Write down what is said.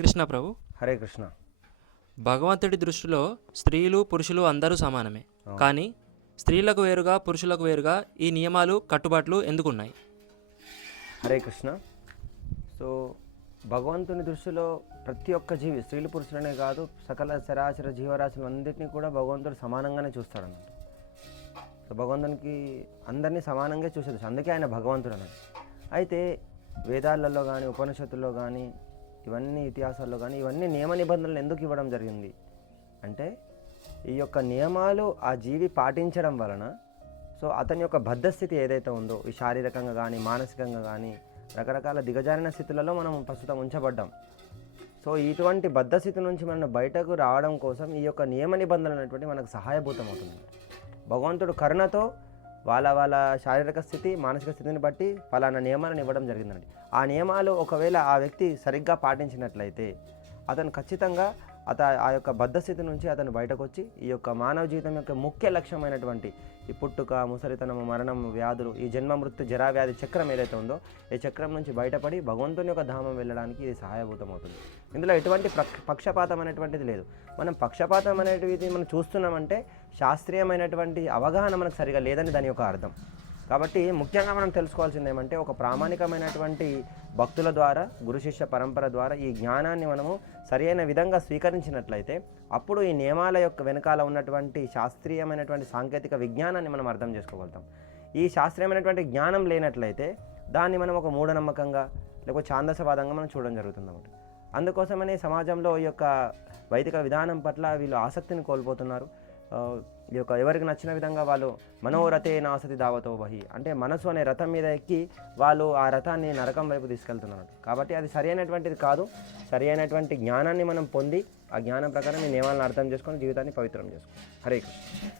కృష్ణ ప్రభు. హరే కృష్ణ. భగవంతుడి దృష్టిలో స్త్రీలు పురుషులు అందరూ సమానమే. కానీ స్త్రీలకు వేరుగా పురుషులకు వేరుగా ఈ నియమాలు కట్టుబాట్లు ఎందుకున్నాయి? హరే కృష్ణ. సో భగవంతుని దృష్టిలో ప్రతి ఒక్క జీవి, స్త్రీలు పురుషులనే కాదు, సకల చరాచర జీవరాశులు అన్నింటినీ కూడా భగవంతుడు సమానంగానే చూస్తాడన్నమాట. సో భగవంతునికి అందరినీ సమానంగా చూసేది, అందుకే ఆయన భగవంతుడు అన్నది. అయితే వేదాలలో కానీ ఉపనిషత్తుల్లో కానీ ఇవన్నీ ఇతిహాసాల్లో కానీ ఇవన్నీ నియమ నిబంధనలు ఎందుకు ఇవ్వడం జరిగింది అంటే, ఈ యొక్క నియమాలు ఆ జీవి పాటించడం వలన సో అతని యొక్క బద్ధస్థితి ఏదైతే ఉందో, ఈ శారీరకంగా కానీ మానసికంగా కానీ రకరకాల దిగజారిన స్థితులలో మనం ప్రస్తుతం ఉంచబడ్డాం. సో ఇటువంటి బద్ధస్థితి నుంచి మనం బయటకు రావడం కోసం ఈ యొక్క నియమ నిబంధనలు అనేటువంటి మనకు సహాయభూతం అవుతుంది. భగవంతుడు కరుణతో వాళ్ళ శారీరక స్థితి మానసిక స్థితిని బట్టి ఫలానా నియమాలను ఇవ్వడం జరిగిందండి. ఆ నియమాలు ఒకవేళ ఆ వ్యక్తి సరిగ్గా పాటించినట్లయితే అతను ఖచ్చితంగా ఆ యొక్క బద్ధస్థితి నుంచి అతను బయటకు వచ్చి ఈ యొక్క మానవ జీవితం యొక్క ముఖ్య లక్ష్యమైనటువంటి ఈ పుట్టుక, ముసలితనము, మరణము, వ్యాధులు, ఈ జన్మ మృత్యు జరా వ్యాధి చక్రం ఏదైతే ఉందో ఈ చక్రం నుంచి బయటపడి భగవంతుని యొక్క ధామం వెళ్ళడానికి ఇది సహాయభూతం అవుతుంది. ఇందులో ఎటువంటి పక్షపాతం అనేటువంటిది లేదు. మనం పక్షపాతం అనేటిది మనం చూస్తున్నామంటే శాస్త్రీయమైనటువంటి అవగాహన మనకు సరిగా లేదని దాని యొక్క అర్థం. కాబట్టి ముఖ్యంగా మనం తెలుసుకోవాల్సింది ఏమంటే, ఒక ప్రామాణికమైనటువంటి భక్తుల ద్వారా గురు శిష్య పరంపర ద్వారా ఈ జ్ఞానాన్ని మనము సరైన విధంగా స్వీకరించినట్లయితే అప్పుడు ఈ నియమాల యొక్క వెనకాల ఉన్నటువంటి శాస్త్రీయమైనటువంటి సాంకేతిక విజ్ఞానాన్ని మనం అర్థం చేసుకోగలుగుతాం. ఈ శాస్త్రీయమైనటువంటి జ్ఞానం లేనట్లయితే దాన్ని మనం ఒక మూఢనమ్మకంగా లేకపోతే ఛాందసవాదంగా మనం చూడడం జరుగుతుంది అన్నమాట. అందుకోసమనే సమాజంలో ఈ యొక్క వైదిక విధానం పట్ల వీళ్ళు ఆసక్తిని కోల్పోతున్నారు. ఈ యొక్క ఎవరికి నచ్చిన విధంగా వాళ్ళు మనోరథే నాసతి దావతో బహి అంటే మనసు అనే రథం మీద ఎక్కి వాళ్ళు ఆ రథాన్ని నరకం వైపు తీసుకెళ్తున్నారు. కాబట్టి అది సరి అయినటువంటిది కాదు. సరి అయినటువంటి జ్ఞానాన్ని మనం పొంది ఆ జ్ఞానం ప్రకారం ఈ నియమాలను అర్థం చేసుకొని జీవితాన్ని పవిత్రం చేసుకోవాలి. హరే కృష్ణ.